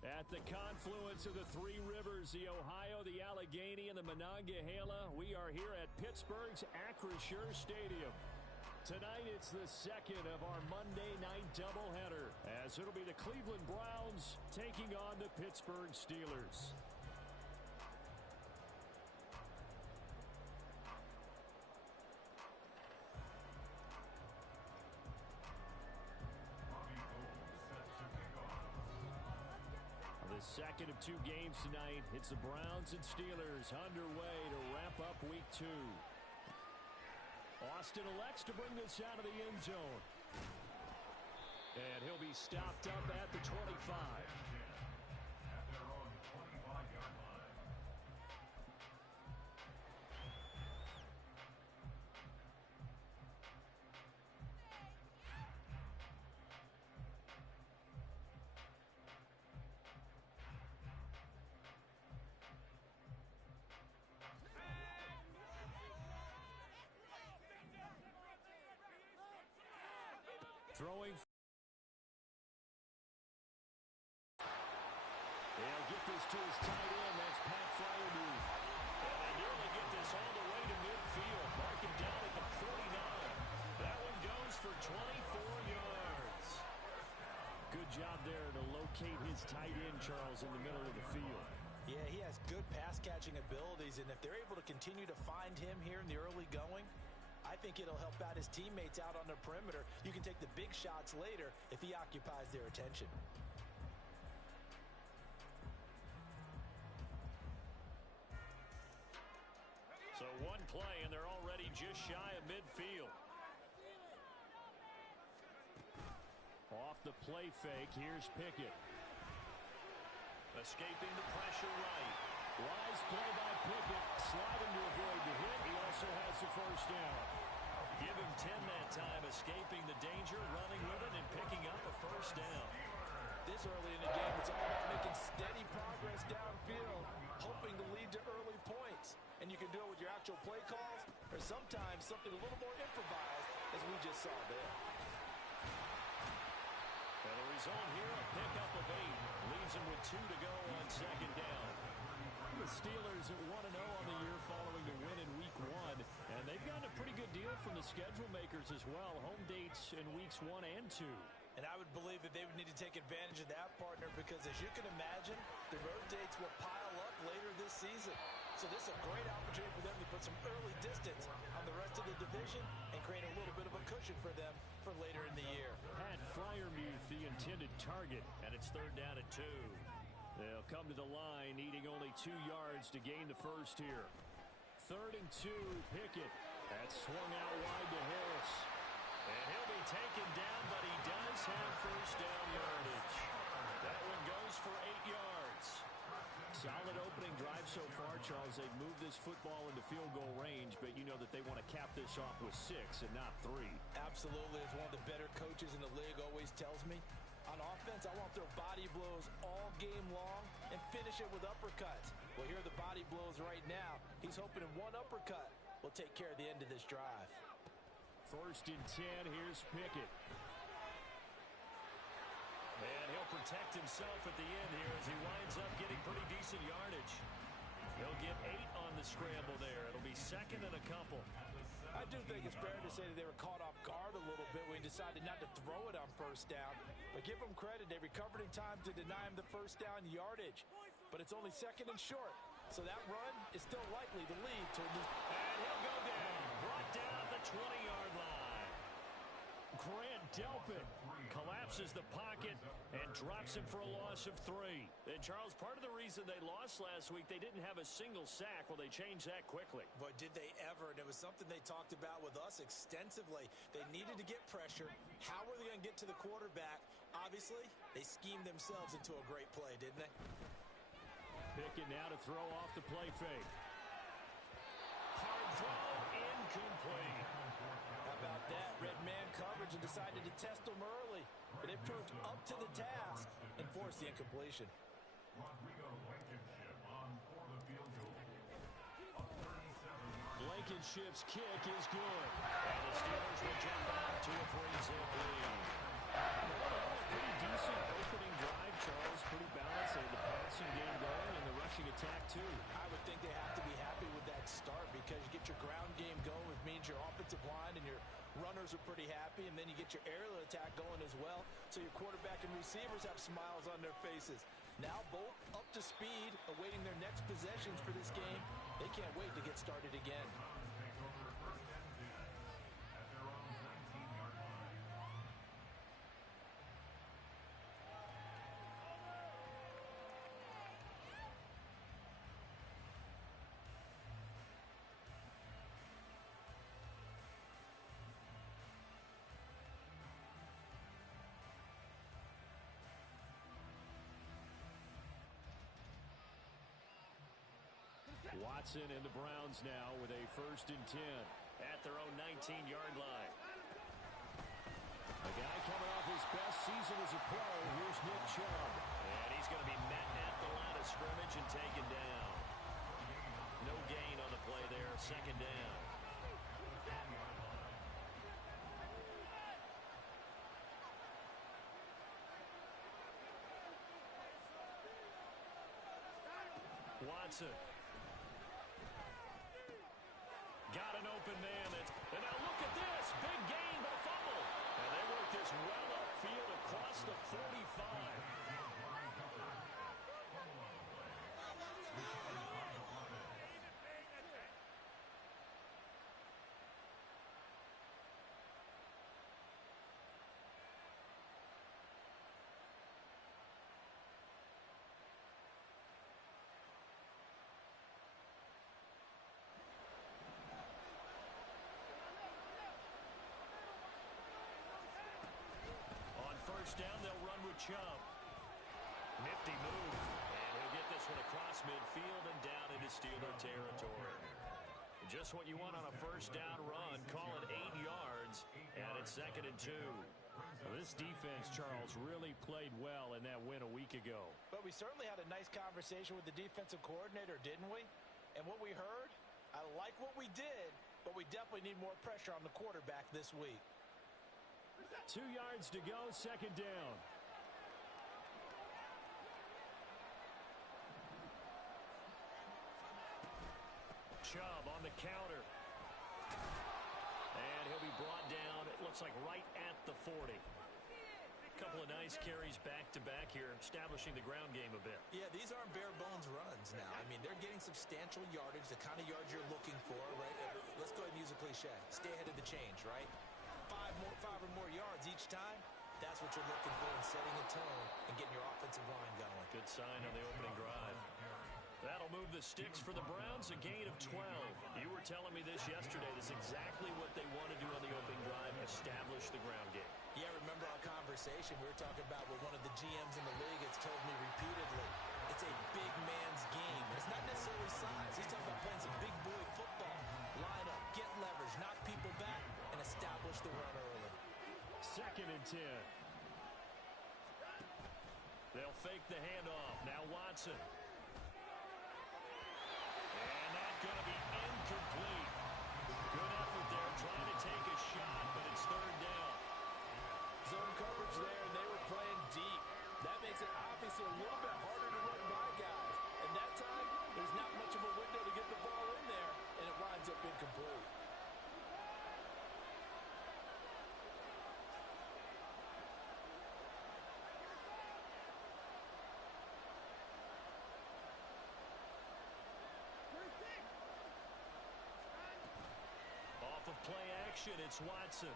At the confluence of the three rivers, the Ohio, the Allegheny, and the Monongahela, we are here at Pittsburgh's Acrisure Stadium. Tonight, it's the second of our Monday night doubleheader, as it'll be the Cleveland Browns taking on the Pittsburgh Steelers. The second of two games tonight. It's the Browns and Steelers underway to wrap up week 2. Austin elects to bring this out of the end zone. And he'll be stopped up at the 25. At their own 25-yard line. Throwing. They'll get this to his tight end. That's Pat Freiermuth. And they nearly get this all the way to midfield. Mark him down at the 49. That one goes for 24 yards. Good job there to locate his tight end, Charles, in the middle of the field. Yeah, he has good pass-catching abilities, and if they're able to continue to find him here in the early going, I think it'll help out his teammates out on the perimeter. You can take the big shots later if he occupies their attention. So one play, and they're already just shy of midfield. Off the play fake, here's Pickett. Escaping the pressure right. Wise play by Pickett, sliding to avoid the hit. He also has the first down. Give him 10 that time, escaping the danger, running with it, and picking up a first down. This early in the game, it's all about making steady progress downfield, hoping to lead to early points. And you can do it with your actual play calls, or sometimes something a little more improvised, as we just saw there. And the result here, a pickup of 8. Leaves him with 2 to go on second down. The Steelers at 1-0 on the year following the win in week 1. And they've gotten a pretty good deal from the schedule makers as well. Home dates in weeks 1 and 2. And I would believe that they would need to take advantage of that, partner, because as you can imagine, the road dates will pile up later this season. So this is a great opportunity for them to put some early distance on the rest of the division and create a little bit of a cushion for them for later in the year. Pat Freiermuth, the intended target, and it's third down at 2. They'll come to the line, needing only 2 yards to gain the first here. 3rd and 2, Pickett. That's swung out wide to Harris. And he'll be taken down, but he does have first down yardage. That one goes for 8 yards. Solid opening drive so far, Charles. They've moved this football into field goal range, but you know that they want to cap this off with 6 and not 3. Absolutely. As one of the better coaches in the league always tells me, on offense, I want their body blows all game long and finish it with uppercuts. Well, here are the body blows right now. He's hoping in one uppercut will take care of the end of this drive. 1st and 10, here's Pickett. And he'll protect himself at the end here as he winds up getting pretty decent yardage. He'll get 8 on the scramble there. It'll be 2nd and a couple. I do think it's fair to say that they were caught off guard a little bit when he decided not to throw it on first down. But give them credit. They recovered in time to deny him the first down yardage. But it's only 2nd and short. So that run is still likely to lead to a new... And he'll go down. Brought down at the 20-yard line. Grant Delpit collapses the pocket and drops him for a loss of 3. And, Charles, part of the reason they lost last week, they didn't have a single sack. Well, they changed that quickly. But did they ever? And it was something they talked about with us extensively. They needed to get pressure. How were they going to get to the quarterback? Obviously, they schemed themselves into a great play, didn't they? Pickett now to throw off the play fake. Hard throw, incomplete. How about that? Red man coverage and decided to test them early. But it proved up to the task and forced the incompletion. Blankenship's kick is good. And the Steelers will jump out to a 3-zip lead. Pretty decent opening drive, Charles. Pretty balanced. They had the passing game going and the rushing attack, too. I would think they have to be happy with that start because you get your ground game going, which means your offensive line and your runners are pretty happy, and then you get your aerial attack going as well, so your quarterback and receivers have smiles on their faces. Now both up to speed, awaiting their next possessions for this game. They can't wait to get started again. Watson and the Browns now with a 1st and 10 at their own 19-yard line. A guy coming off his best season as a pro. Here's Nick Chubb. And he's going to be met at the line of scrimmage and taken down. No gain on the play there. 2nd down. Watson. Got an open man. And now look at this. Big gain, but a fumble. And they work this well upfield across the 45. First down, they'll run with Chubb. Nifty move. And he'll get this one across midfield and down into Steeler territory. Just what you want on a first down run. Call it 8 yards. And it's 2nd and 2. Well, this defense, Charles, really played well in that win a week ago. But we certainly had a nice conversation with the defensive coordinator, didn't we? And what we heard, I like what we did, but we definitely need more pressure on the quarterback this week. 2 yards to go, 2nd down. Chubb on the counter. And he'll be brought down, it looks like right at the 40. Couple of nice carries back-to-back here, establishing the ground game a bit. Yeah, these aren't bare-bones runs now. I mean, they're getting substantial yardage, the kind of yards you're looking for, right? Let's go ahead and use a cliche. Stay ahead of the change, right? 5 or more yards each time, that's what you're looking for in setting a tone and getting your offensive line going. Good sign on the opening drive. That'll move the sticks for the Browns, a gain of 12. You were telling me this yesterday. This is exactly what they want to do on the opening drive, establish the ground game. Yeah, remember our conversation? We were talking about what one of the GMs in the league has told me repeatedly. It's a big man's game. It's not necessarily size. He's talking about playing some big boy football. Line up, get leverage, knock people back, and establish the run early. 2nd and 10. They'll fake the handoff. Now Watson. And that's going to be incomplete. Good effort there, trying to take a shot, but it's 3rd down. Zone coverage there, and they were playing deep. That makes it obviously a little bit harder to run by guys. And that time, there's not much of a window to get the ball in there, and it winds up incomplete. Off of play action, it's Watson.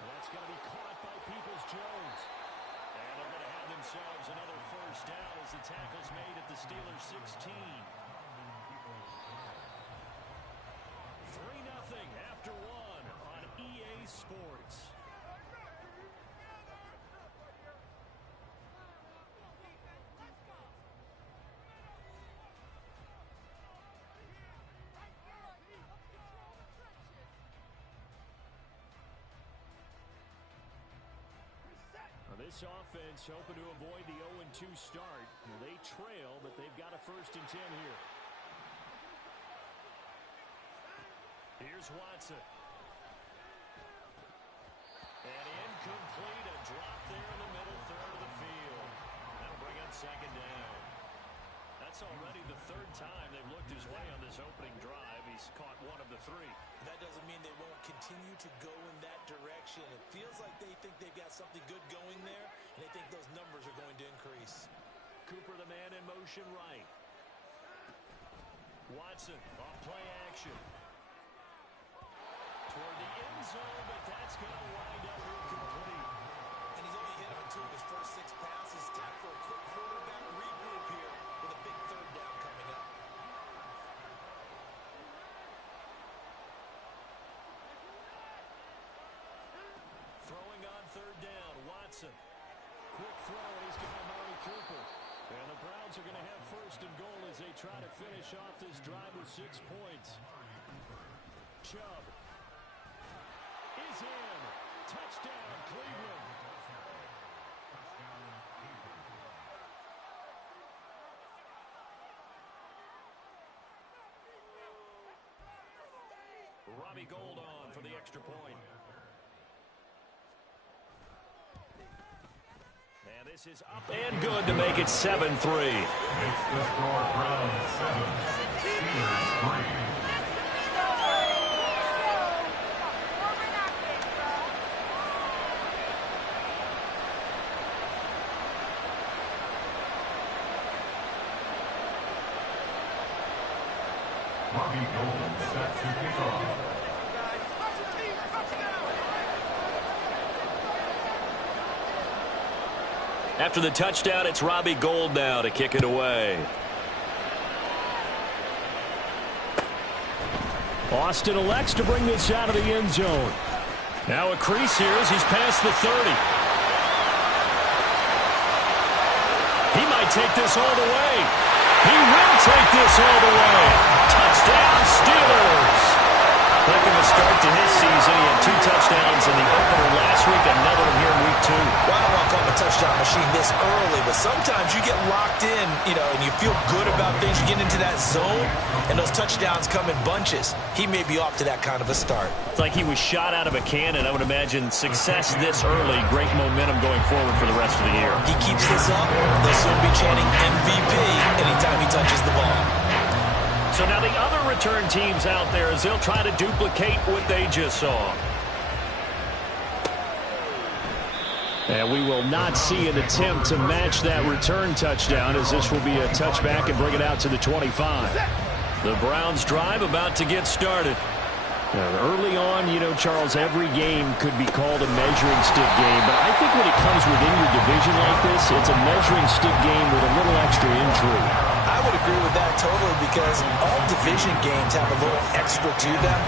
And that's going to be caught by Peoples-Jones. And they're going to have themselves another first down as the tackle's made at the Steelers' 16. 3-0 after 1 on EA Sports. This offense hoping to avoid the 0-2 start. They trail, but they've got a 1st and 10 here. Here's Watson. And Dropped there in the middle third of the field. That'll bring up second down. That's already the third time they've looked his way on this opening drive. He's caught one of the three. That doesn't mean they won't continue to go in that direction. It feels like they think they've got something good going there, and they think those numbers are going to increase. Cooper, the man in motion right. Watson off play action. Toward the end zone, but that's going to wind up incomplete. And he's only hit him in 2 of his first 6 passes. Time for a quick quarterback regroup here with a big third down coming up. Throwing on third down, Watson. Quick throw, and he's got Amari Cooper. And the Browns are going to have first and goal as they try to finish off this drive with 6 points. Chubb is in. Touchdown, Cleveland. Robbie Gould on for the extra point. And this is up and good to make it 7-3. It's the score, Browns 7, Steelers 3. Robbie Gould set to kick off. After the touchdown, it's Robbie Gould now to kick it away. Austin elects to bring this out of the end zone. Now a crease here as he's past the 30. He might take this all the way. He will take this all the way. Touchdown, Steelers. Looking to start to his season. He had 2 touchdowns in the opener last week, another one here in week 2. Well, I don't want to call him a touchdown machine this early, but sometimes you get locked in, and you feel good about things. You get into that zone, and those touchdowns come in bunches. He may be off to that kind of a start. It's like he was shot out of a cannon. I would imagine success this early, great momentum going forward for the rest of the year. He keeps this up, they'll soon be chanting MVP anytime he touches the ball. So now the other return teams out there as they'll try to duplicate what they just saw. And we will not see an attempt to match that return touchdown as this will be a touchback and bring it out to the 25. The Browns drive about to get started. Early on, Charles, every game could be called a measuring stick game. But I think when it comes within your division like this, it's a measuring stick game with a little extra intrigue. I would agree with that totally because all division games have a little extra to them.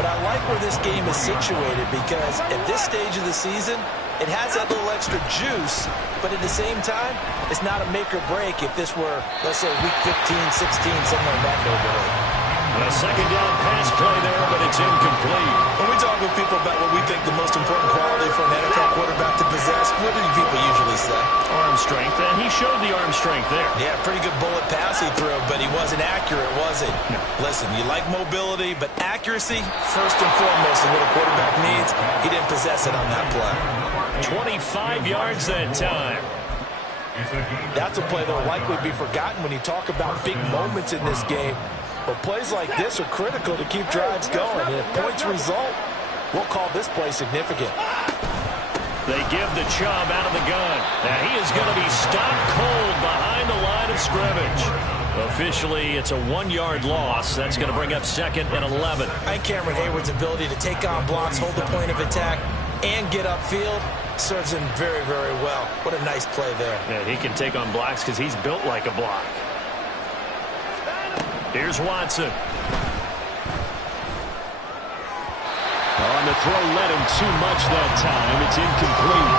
But I like where this game is situated because at this stage of the season, it has that little extra juice, but at the same time, it's not a make or break if this were, let's say, week 15, 16, somewhere in that neighborhood. A second down pass play there, but it's incomplete. When we talk with people about what we think the most important quality for an NFL quarterback to possess, what do people usually say? Arm strength, and he showed the arm strength there. Yeah, pretty good bullet pass he threw, but he wasn't accurate, was he? No. Listen, you like mobility, but accuracy, first and foremost, is what a quarterback needs. He didn't possess it on that play. 25 yards that time. That's a play that will likely be forgotten when you talk about big moments in this game. But plays like this are critical to keep drives going. And if points result, we'll call this play significant. They give the Chubb out of the gun. Now he is going to be stopped cold behind the line of scrimmage. Officially, it's a 1-yard loss. That's going to bring up 2nd and 11. I think Cameron Hayward's ability to take on blocks, hold the point of attack, and get upfield serves him very, very well. What a nice play there. Yeah, he can take on blocks because he's built like a block. Here's Watson. On the throw, led him too much that time. It's incomplete.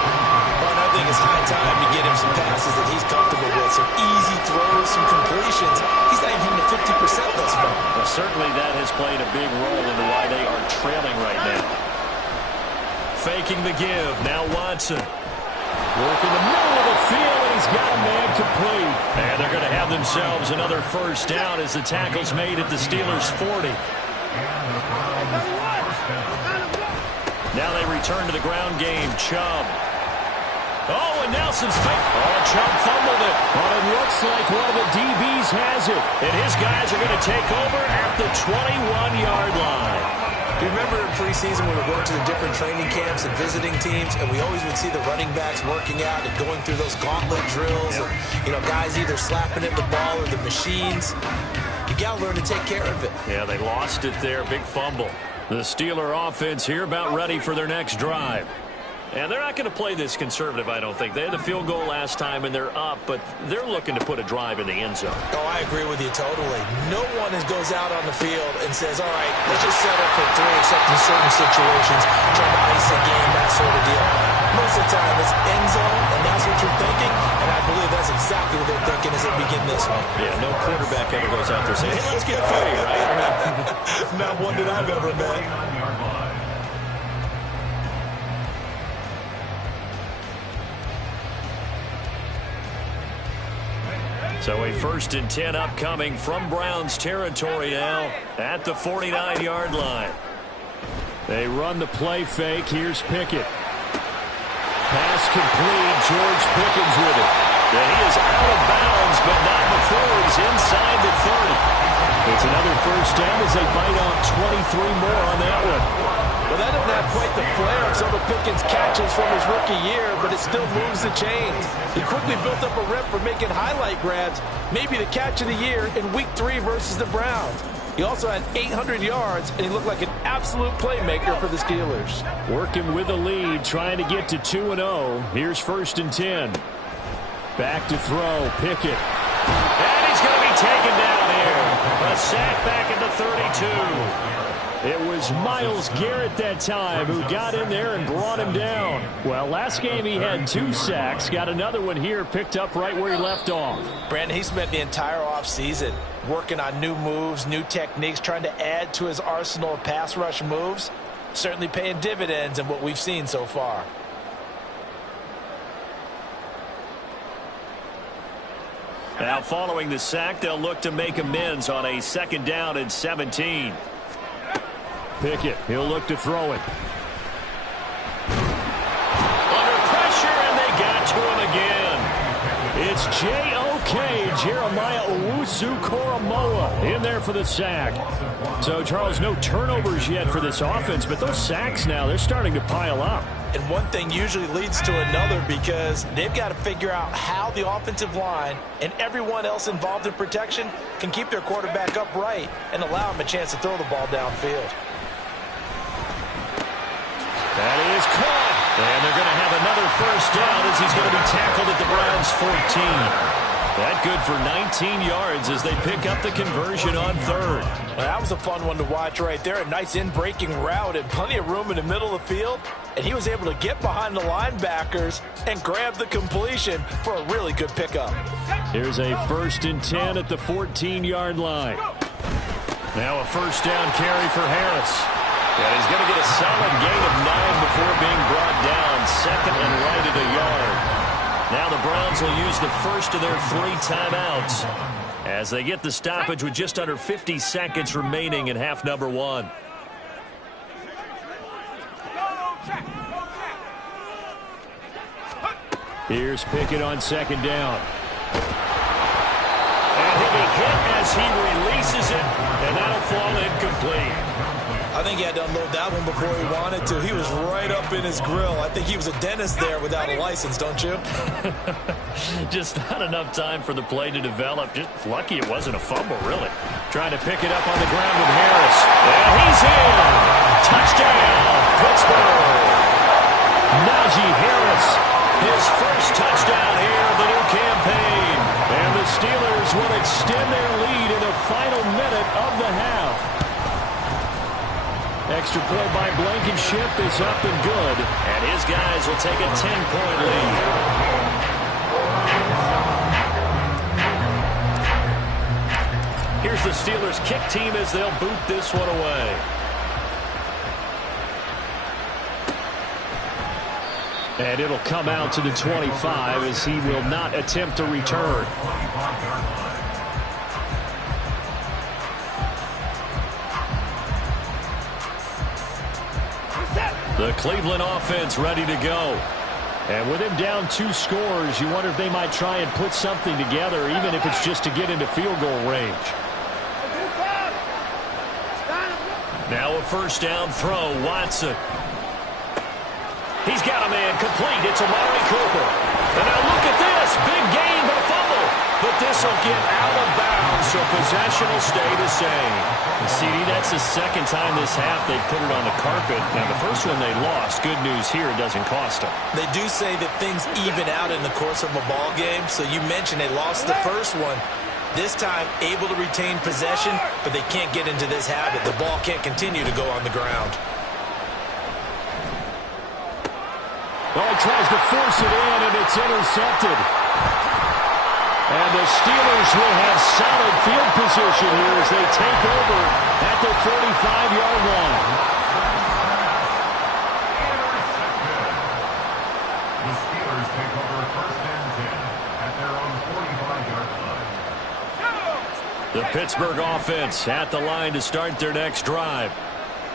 Well, I think it's high time to get him some passes that he's comfortable with. Some easy throws, some completions. He's not even hitting the 50% thus far. Well, certainly that has played a big role into why they are trailing right now. Faking the give. Now Watson. Working the middle of the field, and he's got a man complete. And they're going to have themselves another first down as the tackle's made at the Steelers' 40. Now they return to the ground game. Chubb Oh, and Nelson's fake. Oh, Chubb fumbled it. But it looks like one of the DBs has it. And his guys are going to take over at the 21-yard line. You remember in preseason when we were going to the different training camps and visiting teams, and we always would see the running backs working out and going through those gauntlet drills. Yep. And, guys either slapping at the ball or the machines. You got to learn to take care of it. Yeah, they lost it there. Big fumble. The Steeler offense here about ready for their next drive. And they're not going to play this conservative, I don't think. They had the field goal last time, and they're up, but they're looking to put a drive in the end zone. Oh, I agree with you totally. No one goes out on the field and says, all right, let's just settle for 3, except in certain situations, trying to ice a game, that sort of deal. Most of the time, it's end zone, and that's what you're thinking, and I believe that's exactly what they're thinking as they begin this one. Yeah, no quarterback ever goes out there saying, hey, let's get footy, right? Not one that I've ever met. So a 1st and 10 upcoming from Browns territory now at the 49-yard line. They run the play fake. Here's Pickett. Pass complete. George Pickens with it. And he is out of bounds, but not before he's inside the 30. It's another 1st down as they bite off 23 more on that one. Well, that doesn't have quite the flair of some of Pickens' catches from his rookie year, but it still moves the chains. He quickly built up a rep for making highlight grabs, maybe the catch of the year in Week 3 versus the Browns. He also had 800 yards, and he looked like an absolute playmaker for the Steelers. Working with a lead, trying to get to 2-0. Here's 1st and 10. Back to throw, Pickett. And he's going to be taken down here. A sack back at the 32. It was Myles Garrett that time who got in there and brought him down. Well, last game he had 2 sacks. Got another one here, picked up right where he left off. Brandon, he spent the entire offseason working on new moves, new techniques, trying to add to his arsenal of pass rush moves. Certainly paying dividends in what we've seen so far. Now following the sack, they'll look to make amends on a 2nd down and 17. Pickett, he'll look to throw it. Under pressure, and they got to him again. It's J.O.K. Jeremiah Owusu-Koramoah in there for the sack. So, Charles, no turnovers yet for this offense, but those sacks now, they're starting to pile up. And one thing usually leads to another because they've got to figure out how the offensive line and everyone else involved in protection can keep their quarterback upright and allow him a chance to throw the ball downfield. That is caught. And they're going to have another 1st down as he's going to be tackled at the Browns' 14. That good for 19 yards as they pick up the conversion on 3rd. Well, that was a fun one to watch right there. A nice in-breaking route and plenty of room in the middle of the field. And he was able to get behind the linebackers and grab the completion for a really good pickup. Here's a 1st and 10 at the 14-yard line. Now a 1st down carry for Harris. And he's going to get a solid gain of 9 before being brought down. 2nd and right at a yard. Now the Browns will use the 1st of their 3 timeouts as they get the stoppage with just under 50 seconds remaining in half number 1. Here's Pickett on 2nd down. And he'll be hit as he releases it, and that'll fall incomplete. I think he had to unload that one before he wanted to. He was right up in his grill. I think he was a dentist there without a license, don't you? Just not enough time for the play to develop. Just lucky it wasn't a fumble, really. Trying to pick it up on the ground with Harris. And he's in. Touchdown, Pittsburgh. Najee Harris, his 1st touchdown here of the new campaign. And the Steelers will extend their lead in the final minute of the half. Extra point by Blankenship is up and good. And his guys will take a 10-point lead. Here's the Steelers kick team as they'll boot this one away. And it'll come out to the 25 as he will not attempt to return. The Cleveland offense ready to go. And with him down 2 scores, you wonder if they might try and put something together, even if it's just to get into field goal range. Now a first down throw, Watson. He's got a man complete. It's Amari Cooper. And now look at this. Big gain, but a fumble. But this will get out of bounds, so possession will stay the same. CD, that's the second time this half they put it on the carpet. Now, the first one they lost. Good news here, it doesn't cost them. They do say that things even out in the course of a ball game. So you mentioned they lost the first one. This time, able to retain possession, but they can't get into this habit. The ball can't continue to go on the ground. Well, he tries to force it in, and it's intercepted. And the Steelers will have solid field position here as they take over at the 45-yard line. The Steelers take over first and 10 at their own 45-yard line. The Pittsburgh offense at the line to start their next drive.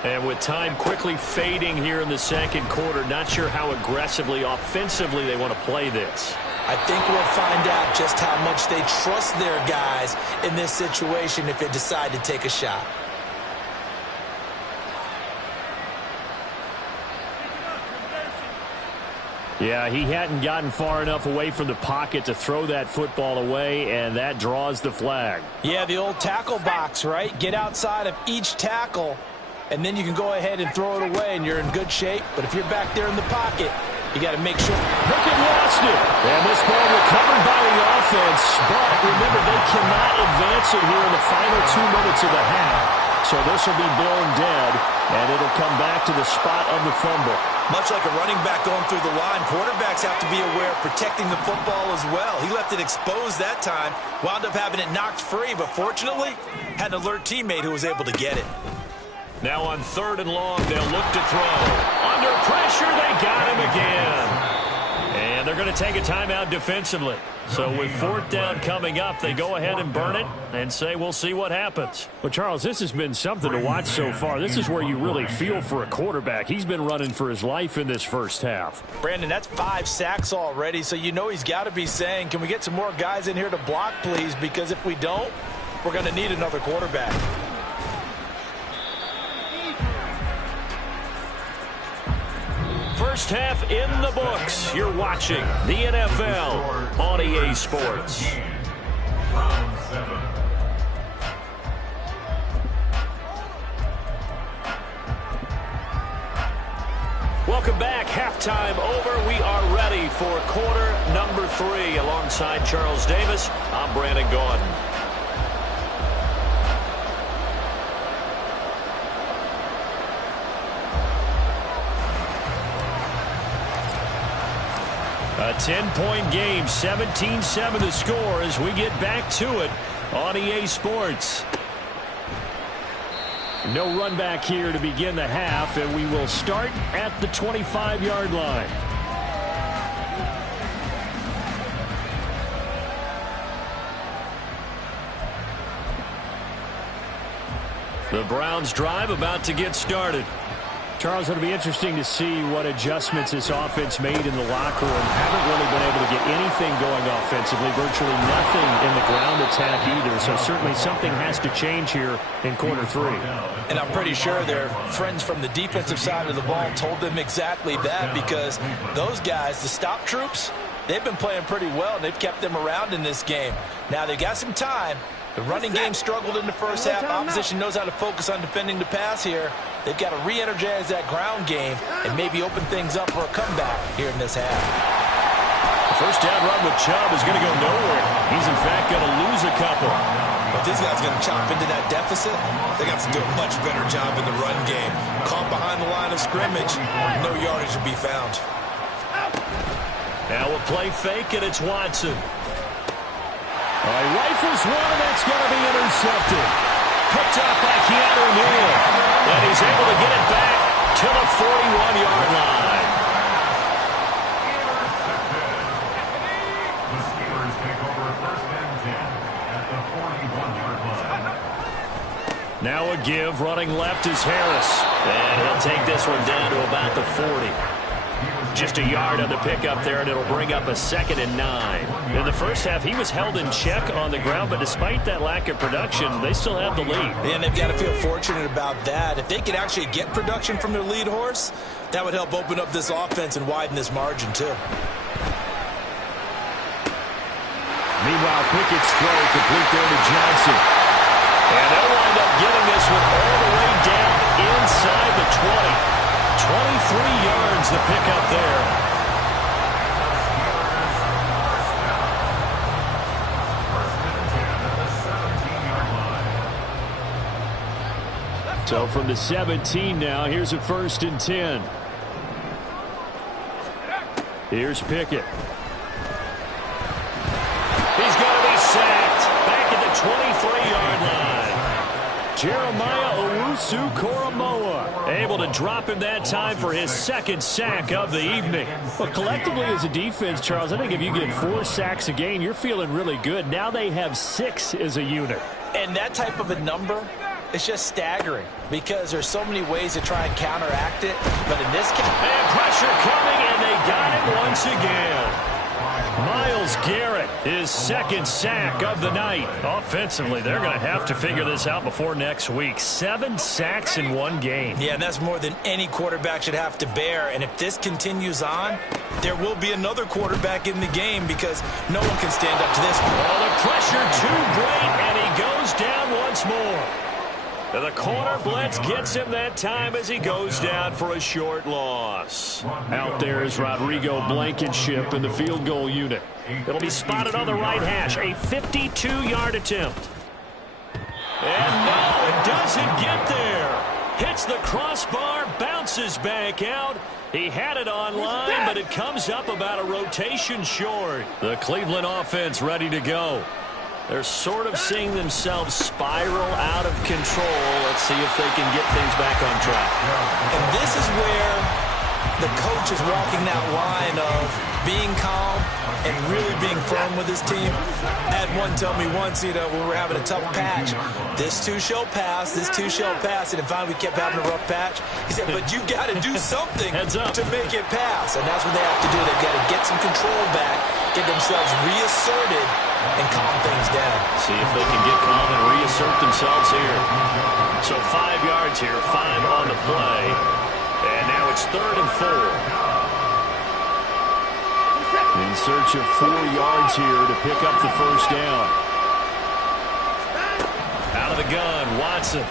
And with time quickly fading here in the second quarter, not sure how aggressively, offensively they want to play this. I think we'll find out just how much they trust their guys in this situation if they decide to take a shot. Yeah, he hadn't gotten far enough away from the pocket to throw that football away, and that draws the flag. Yeah, the old tackle box, right? Get outside of each tackle, and then you can go ahead and throw it away, and you're in good shape. But if you're back there in the pocket, you got to make sure. Pickett lost it. And this ball recovered by the offense. But remember, they cannot advance it here in the final 2 minutes of the half. So this will be blown dead, and it'll come back to the spot of the fumble. Much like a running back going through the line, quarterbacks have to be aware of protecting the football as well. He left it exposed that time, wound up having it knocked free, but fortunately, had an alert teammate who was able to get it. Now on 3rd and long, they'll look to throw. Under pressure, they got him again. And they're going to take a timeout defensively. So with 4th down coming up, they go ahead and burn it and say we'll see what happens. Well, Charles, this has been something to watch so far. This is where you really feel for a quarterback. He's been running for his life in this first half. Brandon, that's 5 sacks already, so you know he's got to be saying, can we get some more guys in here to block, please? Because if we don't, we're going to need another quarterback. First half in the books. You're watching the NFL on EA Sports. Round 7. Welcome back. Halftime over. We are ready for quarter number 3. Alongside Charles Davis, I'm Brandon Gaudin. A 10-point game, 17-7 the score as we get back to it on EA Sports. No run back here to begin the half, and we will start at the 25-yard line. The Browns drive about to get started. Charles, it'll be interesting to see what adjustments this offense made in the locker room. Haven't really been able to get anything going offensively, virtually nothing in the ground attack either. So certainly something has to change here in quarter 3. And I'm pretty sure their friends from the defensive side of the ball told them exactly that, because those guys, the stop troops, they've been playing pretty well, and they've kept them around in this game. Now they got some time. The running game struggled in the first half. Opposition knows how to focus on defending the pass here. They've got to re-energize that ground game and maybe open things up for a comeback here in this half. The first down run with Chubb is going to go nowhere. He's, in fact, going to lose a couple. If this guy's going to chop into that deficit, they got to do a much better job in the run game. Caught behind the line of scrimmage, no yardage to be found. Now a play fake, and it's Watson. He rifles one, and that's going to be intercepted. Picked up by Keanu Neal. And he's able to get it back to the 41-yard line. The Steelers take over first and 10 at the 41-yard line. Now a give, running left is Harris. And he'll take this one down to about the 40. Just a yard on the pickup there, and it'll bring up a 2nd and 9. In the first half, he was held in check on the ground, but despite that lack of production, they still have the lead. And they've got to feel fortunate about that. If they could actually get production from their lead horse, that would help open up this offense and widen this margin, too. Meanwhile, Pickett's throw complete there to Johnson. And they'll wind up getting this one all the way down inside the 20. 23 yards to pick up there. So from the 17 now, here's a 1st and 10. Here's Pickett. He's going to be sacked back at the 23-yard line. Jeremiah Owusu-Koramoah able to drop him that time for his 2nd sack of the evening. Well, collectively as a defense, Charles, I think if you get 4 sacks a game, you're feeling really good. Now they have 6 as a unit. And that type of a number, it's just staggering because there's so many ways to try and counteract it. But in this case, and pressure coming, and they got him once again. Myles Garrett, his 2nd sack of the night. Offensively, they're going to have to figure this out before next week. 7 sacks in one game. Yeah, and that's more than any quarterback should have to bear. And if this continues on, there will be another quarterback in the game because no one can stand up to this. Oh, the pressure too great, and he goes down once more. And the corner blitz gets him that time as he goes down for a short loss. Out there is Rodrigo Blankenship in the field goal unit. It'll be spotted on the right hash. A 52-yard attempt. And no, it doesn't get there. Hits the crossbar, bounces back out. He had it on line, but it comes up about a rotation short. The Cleveland offense ready to go. They're sort of seeing themselves spiral out of control. Let's see if they can get things back on track. And this is where the coach is walking that line of being calm and really being firm with his team. I had one tell me once, when we were having a tough patch, this too shall pass, this too shall pass. And finally we kept having a rough patch. He said, but you got to do something to make it pass. And that's what they have to do. They've got to get some control back, get themselves reasserted, and calm things down. See if they can get calm and reassert themselves here. So 5 yards here, 5 on the play. And now it's 3rd and 4. In search of 4 yards here to pick up the 1st down. Out of the gun, Watson.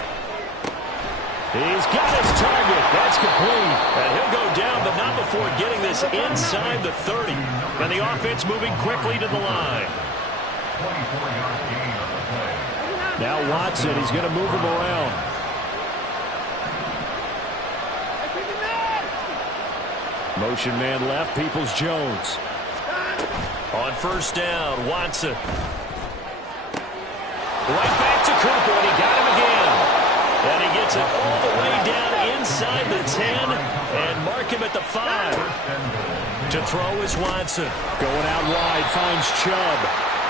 He's got his target. That's complete. And he'll go down, but not before getting this inside the 30. And the offense moving quickly to the line. 24-yard gain on the play. Now Watson, he's going to move him around. Motion man left, Peoples-Jones. On 1st down, Watson. Right back to Cooper, and he got him again. And he gets it all the way down inside the 10 and mark him at the 5. To throw is Watson. Going out wide, finds Chubb.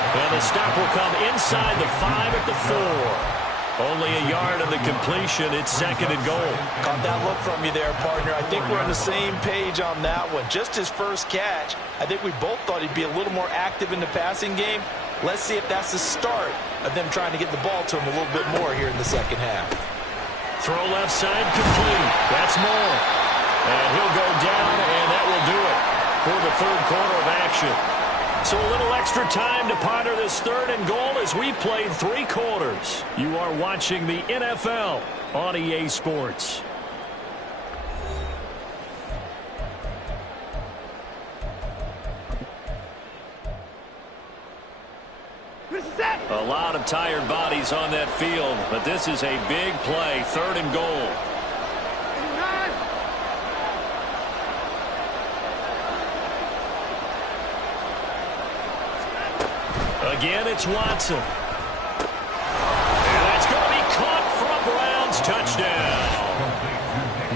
And the stop will come inside the 5 at the 4. Only a yard of the completion. It's 2nd and goal. Caught that look from you there, partner. I think we're on the same page on that one. Just his first catch. I think we both thought he'd be a little more active in the passing game. Let's see if that's the start of them trying to get the ball to him a little bit more here in the 2nd half. Throw left side complete. That's Moore. And he'll go down, and that will do it for the 3rd quarter of action. So a little extra time to ponder this 3rd and goal as we played 3 quarters. You are watching the NFL on EA Sports. A lot of tired bodies on that field, but this is a big play, 3rd and goal. Again, it's Watson. And that's going to be caught for a Browns touchdown.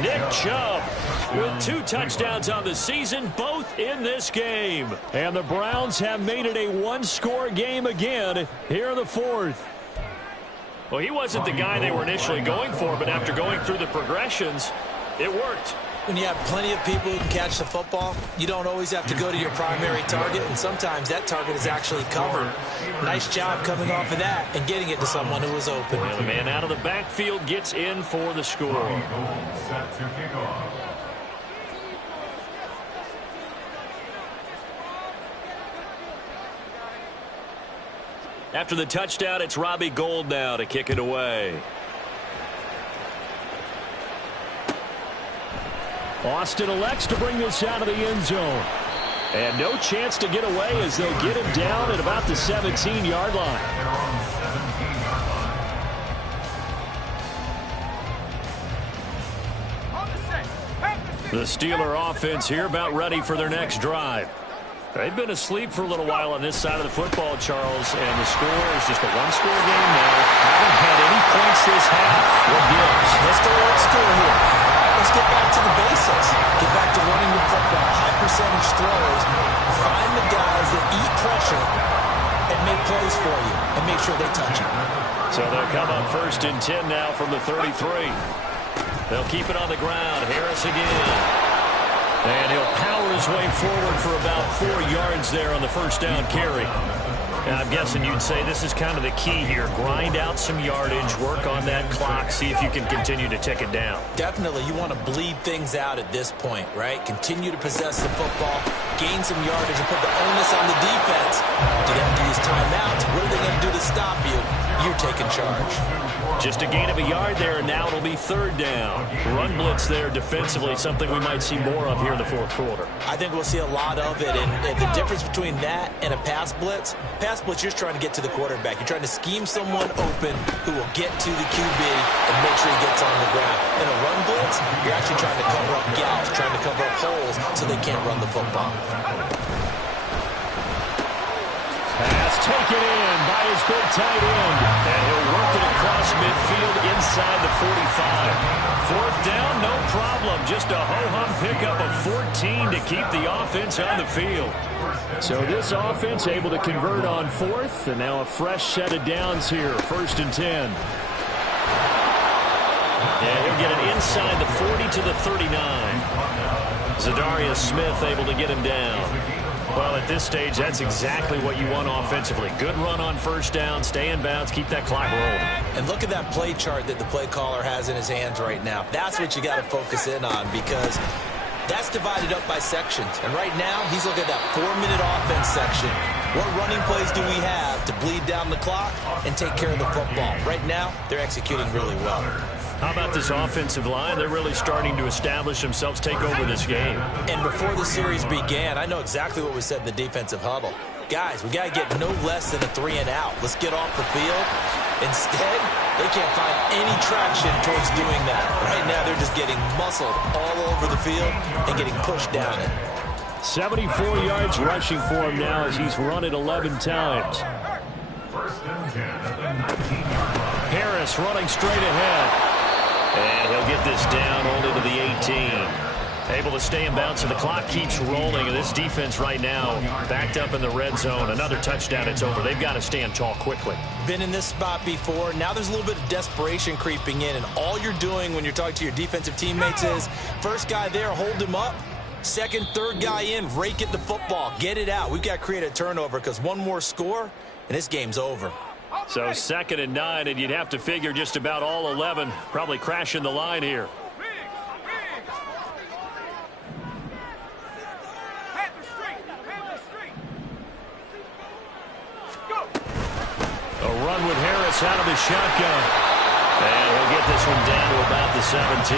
Nick Chubb with 2 touchdowns on the season, both in this game. And the Browns have made it a 1-score game again here in the 4th. Well, he wasn't the guy they were initially going for, but after going through the progressions, it worked. When you have plenty of people who can catch the football, you don't always have to go to your primary target, and sometimes that target is actually covered. Nice job coming off of that and getting it to someone who was open. And the man out of the backfield gets in for the score. Set to kick off. After the touchdown, it's Robbie Gould now to kick it away. Austin elects to bring this out of the end zone. And no chance to get away as they'll get him down at about the 17-yard line. They're on the 17-yard line. The Steeler offense here about ready for their next drive. They've been asleep for a little while on this side of the football, Charles, and the score is just a one-score game now. Haven't had any points this half. What gives? Let's go old school here. Let's get back to the basics. Get back to running the football, high percentage throws. Find the guys that eat pressure and make plays for you and make sure they touch it. So they'll come up 1st and 10 now from the 33. They'll keep it on the ground. Harris again. And he'll power his way forward for about 4 yards there on the first down carry. And I'm guessing you'd say this is kind of the key here. Grind out some yardage, work on that clock, see if you can continue to tick it down. Definitely, you want to bleed things out at this point, right? Continue to possess the football, gain some yardage, and put the onus on the defense. Do they have to use timeouts? What are they going to do to stop you? You're taking charge. Just a gain of a yard there, and now it'll be 3rd down. Run blitz there defensively, something we might see more of here in the 4th quarter. I think we'll see a lot of it, and the difference between that and a pass blitz, you're just trying to get to the quarterback. You're trying to scheme someone open who will get to the QB and make sure he gets on the ground. In a run blitz, you're actually trying to cover up gaps, trying to cover up holes so they can't run the football. Pass taken in by his big tight end. And he'll work it across midfield inside the 45. 4th down, no problem. Just a ho-hum pickup of 14 to keep the offense on the field. So this offense able to convert on 4th, and now a fresh set of downs here. 1st and 10. And he'll get it inside the 40 to the 39. Zadarius Smith able to get him down. Well, at this stage, that's exactly what you want offensively. Good run on 1st down, stay in bounds, keep that clock rolling. And look at that play chart that the play caller has in his hands right now. That's what you got to focus in on, because that's divided up by sections. And right now, he's looking at that 4-minute offense section. What running plays do we have to bleed down the clock and take care of the football? Right now, they're executing really well. How about this offensive line? They're really starting to establish themselves, take over this game. And before the series began, I know exactly what was said in the defensive huddle. Guys, we got to get no less than a 3-and-out. Let's get off the field. Instead, they can't find any traction towards doing that. Right now, they're just getting muscled all over the field and getting pushed down it. 74 yards rushing for him now as he's run it 11 times. 1st and 10 at the 19-yard line. Harris running straight ahead. And he'll get this down only to the 18. Able to stay in bounds, and the clock keeps rolling. And this defense right now backed up in the red zone. Another touchdown, it's over. They've got to stand tall quickly. Been in this spot before. Now there's a little bit of desperation creeping in. And all you're doing when you're talking to your defensive teammates is, first guy there, hold him up. Second, third guy in, rake at the football. Get it out. We've got to create a turnover, because one more score, and this game's over. So 2nd and 9, and you'd have to figure just about all 11 probably crashing the line here. A run with Harris out of the shotgun. And he'll get this one down to about the 17.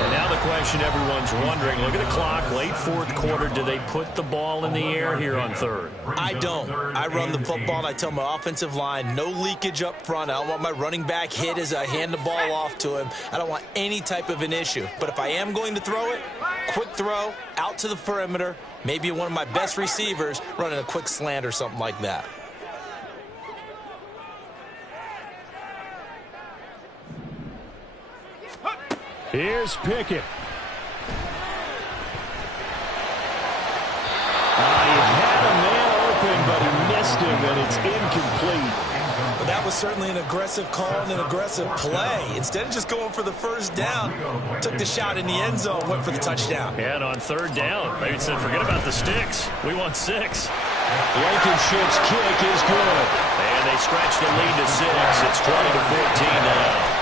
And now the question everyone's wondering, look at the clock, late 4th quarter, do they put the ball in the air here on 3rd? I don't. I run the football, and I tell my offensive line, no leakage up front. I don't want my running back hit as I hand the ball off to him. I don't want any type of an issue. But if I am going to throw it, quick throw, out to the perimeter, maybe one of my best receivers running a quick slant or something like that. Here's Pickett. He had a man open, but he missed him, and it's incomplete. that was certainly an aggressive call and an aggressive play. Instead of just going for the first down, took the shot in the end zone, went for the touchdown. Yeah, and on third down, they said, forget about the sticks. We want 6. Blankenship's kick is good. And they stretch the lead to 6. It's 20-14 now.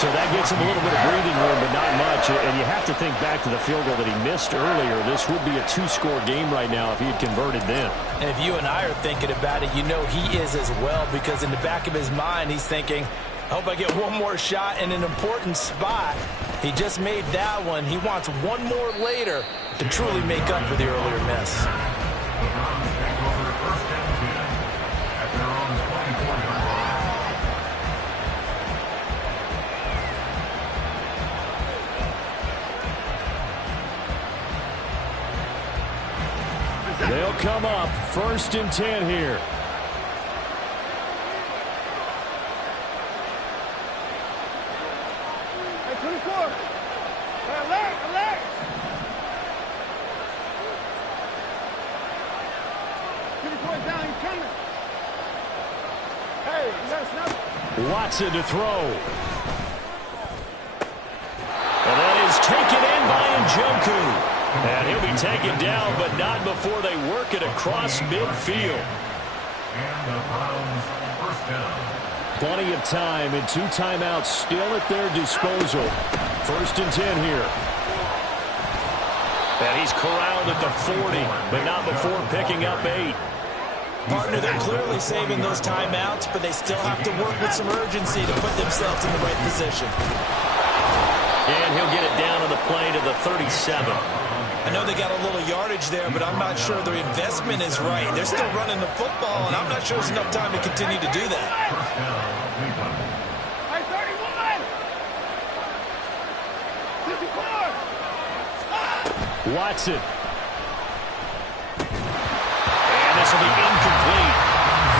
So that gets him a little bit of breathing room, but not much. And you have to think back to the field goal that he missed earlier. This would be a 2-score game right now if he had converted then. And if you and I are thinking about it, you know he is as well, because in the back of his mind, he's thinking, I hope I get one more shot in an important spot. He just made that one. He wants one more later to truly make up for the earlier miss. The Browns take over first and 10 at their own 24-yard line. They'll come up first and 10 here. Hey, 24. Hey, alert, alert. 24 is down, he's coming. Hey, you got a snap? Watson to throw. And that is taken in by Njoku. And he'll be taken down, but not before they work it across midfield. And the Browns first down. Plenty of time and 2 timeouts still at their disposal. First and 10 here. And he's corralled at the 40, but not before picking up 8. Partner, they're clearly saving those timeouts, but they still have to work with some urgency to put themselves in the right position. And he'll get it down on the play to the 37. I know they got a little yardage there, but I'm not sure their investment is right. They're still running the football, and I'm not sure there's enough time to continue to do that. First down, Cleveland. Hey, 31. 54. Watson. And this will be incomplete.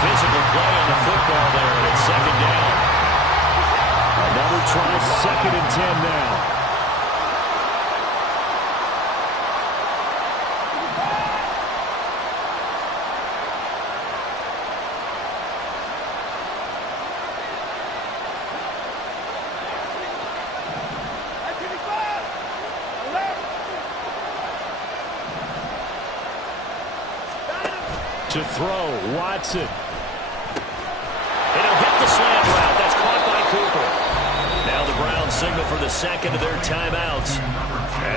Physical play on the football there, and it's second down. Another try, second and 10 now. To throw, Watson. It'll hit the slant route. That's caught by Cooper. Now the Browns signal for the second of their timeouts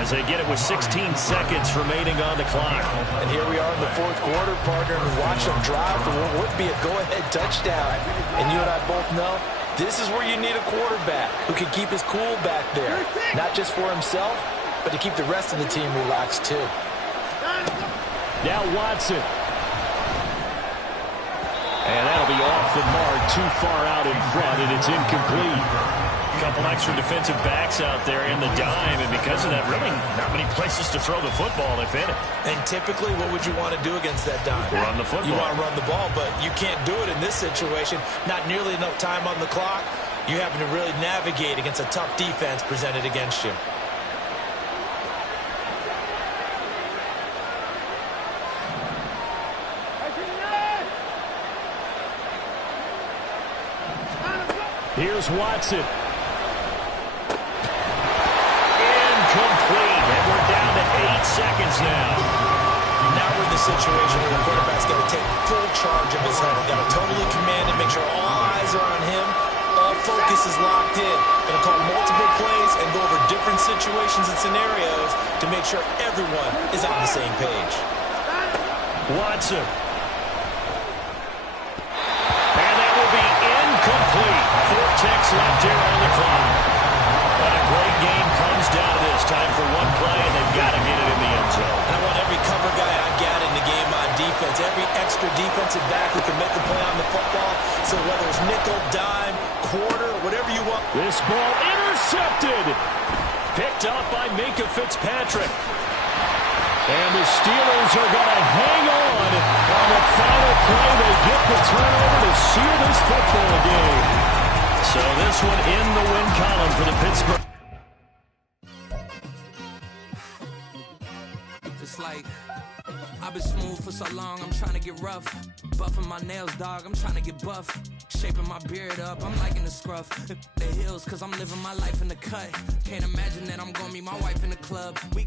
as they get it with 16 seconds remaining on the clock. And here we are in the fourth quarter, partner, and watch them drive for what would be a go-ahead touchdown. And you and I both know this is where you need a quarterback who can keep his cool back there. Not just for himself, but to keep the rest of the team relaxed too. Now Watson. And that'll be off the mark, too far out in front, and it's incomplete. A couple extra defensive backs out there in the dime, and because of that, really not many places to throw the football, if any. And typically, what would you want to do against that dime? Run the football. You want to run the ball, but you can't do it in this situation. Not nearly enough time on the clock. You having to really navigate against a tough defense presented against you. Here's Watson. Incomplete. And we're down to 8 seconds now. Now we're in the situation where the quarterback's got to take full charge of his head. Got to totally command it, make sure all eyes are on him. All focus is locked in. Going to call multiple plays and go over different situations and scenarios to make sure everyone is on the same page. Watson. Complete. 4 ticks left here on the clock. But a great game comes down to this. Time for one play, and they've got to get it in the end zone. And I want every cover guy I've got in the game on defense, every extra defensive back who can make a play on the football. So whether it's nickel, dime, quarter, whatever you want. This ball intercepted. Picked up by Minkah Fitzpatrick. And the Steelers are going to hang on the final play. They get the turnover to seal this football game. So this one in the win column for the Pittsburgh. Just like I've been smooth for so long, I'm trying to get rough. Buffing my nails, dog, I'm trying to get buff. Shaping my beard up, I'm liking the scruff. The heels, cause I'm living my life in the cut. Can't imagine that I'm gonna meet my wife in the club. We